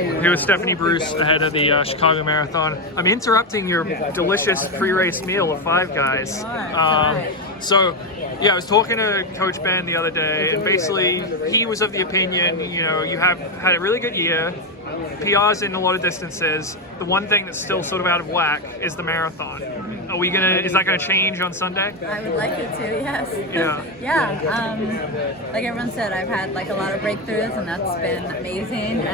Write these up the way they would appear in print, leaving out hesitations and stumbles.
Here with Stephanie Bruce ahead of the Chicago Marathon. I'm interrupting your delicious pre-race meal of Five Guys. So, yeah, I was talking to Coach Ben the other day, and basically he was of the opinion, you know, you have had a really good year, PRs in a lot of distances. The one thing that's still sort of out of whack is the marathon. Is that gonna change on Sunday? I would like it to, yes. Yeah. Yeah. Like everyone said, I've had like a lot of breakthroughs, and that's been amazing.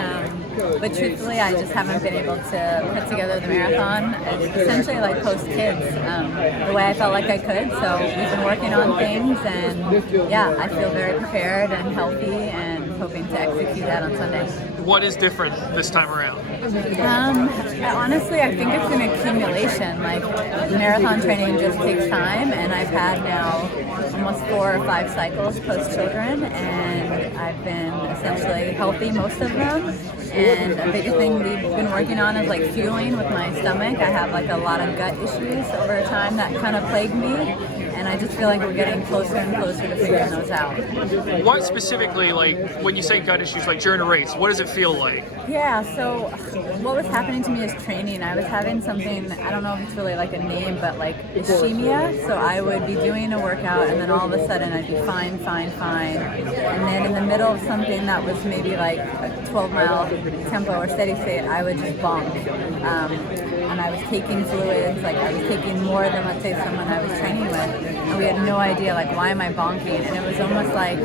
But truthfully, I just haven't been able to put together the marathon. It's essentially like post kids, the way I felt like I could. So we've been working on things, and yeah, I feel very prepared and healthy, and hoping to execute that on Sunday. What is different this time around? Honestly, I think it's an accumulation. Like, marathon training just takes time, and I've had now almost 4 or 5 cycles post-children, and I've been essentially healthy most of them. And a big thing we've been working on is like fueling with my stomach. I have like a lot of gut issues over time that kind of plague me. And I just feel like we're getting closer and closer to figuring those out. What specifically, like, when you say gut issues, like during a race, what does it feel like? Yeah, so what was happening to me is training. I was having something, I don't know if it's really like a name, but like ischemia. So I would be doing a workout, and then all of a sudden I'd be fine. And then in the middle of something that was maybe like a 12-mile tempo or steady state, I would just bonk. And I was taking fluids, like I was taking more than, let's say, someone I was training with. And we had no idea, like, why am I bonking? And it was almost like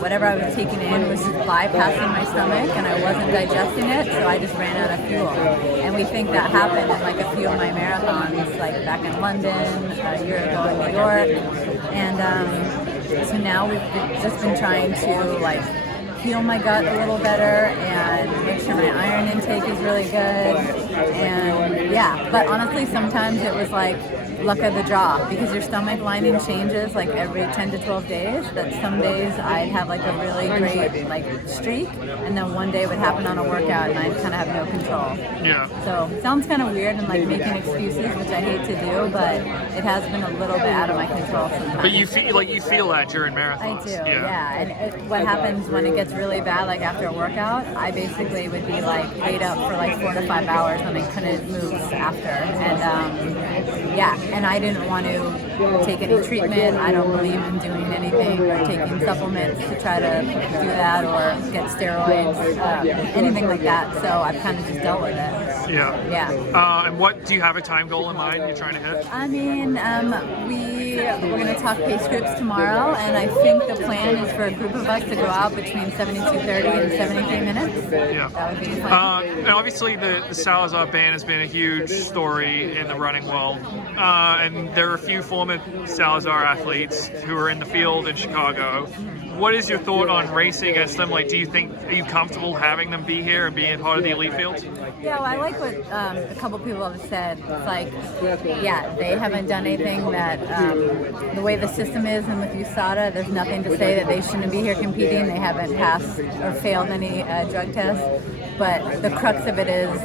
whatever I was taking in was just bypassing my stomach, and I wasn't digesting it, so I just ran out of fuel. And we think that happened in like a few of my marathons, like back in London, a year ago in New York. And so now we've just been trying to like heal my gut a little better and make sure my iron intake is really good. And yeah, but honestly, sometimes it was like luck of the draw, because your stomach lining changes like every 10 to 12 days. That some days I'd have like a really great like streak, and then one day would happen on a workout and I'd kind of have no control. Yeah. So it sounds kind of weird and like making excuses, which I hate to do, but it has been a little bit out of my control sometimes. But you feel that during marathons. I do, yeah. And what happens when it gets really bad, like after a workout, I basically would be like laid up for like 4 to 5 hours and I couldn't move after. And yeah, and I didn't want to take any treatment. I don't believe in doing anything or taking supplements to try to do that, or get steroids, anything like that. So I've kind of just dealt with it. Yeah. Yeah. And what do you have a time goal in mind you're trying to hit? I mean, we're going to talk pace groups tomorrow, and I think the plan is for a group of us to go out between 72:30 and 73 minutes. Yeah. That would be the plan. And obviously the Salazar ban has been a huge story in the running world. And there are a few former Salazar athletes who are in the field in Chicago. What is your thought on racing against them? Like, are you comfortable having them be here and being part of the elite field? Yeah, well, I like what a couple people have said. It's like, yeah, they haven't done anything that, the way the system is, and with USADA, there's nothing to say that they shouldn't be here competing. They haven't passed or failed any drug tests. But the crux of it is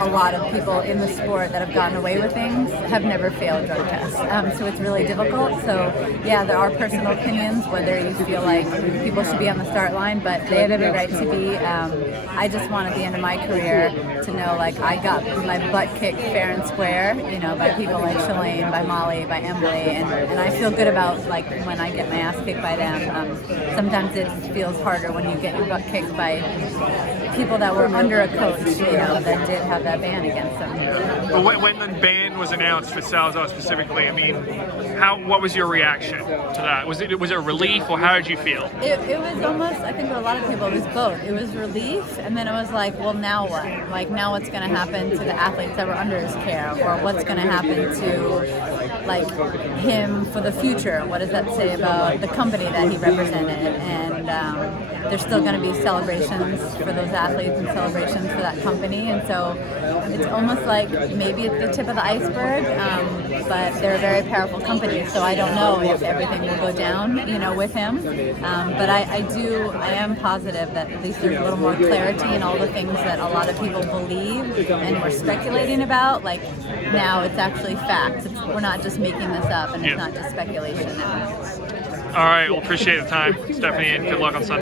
a lot of people in the sport that have gotten away with things have never failed drug tests. So it's really difficult. So yeah, there are personal opinions whether you feel like people should be on the start line, but they have every right to be. I just want at the end of my career to know, like, I got my butt kicked fair and square, you know, by people like Shalane, by Molly, by Emily, and I feel good about, like, when I get my ass kicked by them. Sometimes it feels harder when you get your butt kicked by people that were under a coach, you know, that did have that ban against them. But when the ban was announced for Salazar specifically, I mean, what was your reaction to that? Was it a relief, or how did you feel? It was almost, I think for a lot of people, it was both. It was relief, and then it was like, well, now what? Like, now what's going to happen to the athletes that were under his care, or what's going to happen to, like, him for the future? What does that say about the company that he represented? And there's still going to be celebrations for those athletes and celebrations for that company, and so it's almost like maybe it's the tip of the iceberg, but they're a very powerful company, so I don't know if everything will go down, you know, with him, but I am positive that at least there's a little more clarity in all the things that a lot of people believe and were speculating about. Like, now it's actually facts. We're not just making this up, and it's not just speculation now. All right, well, appreciate the time, Stephanie, and good luck on Sunday.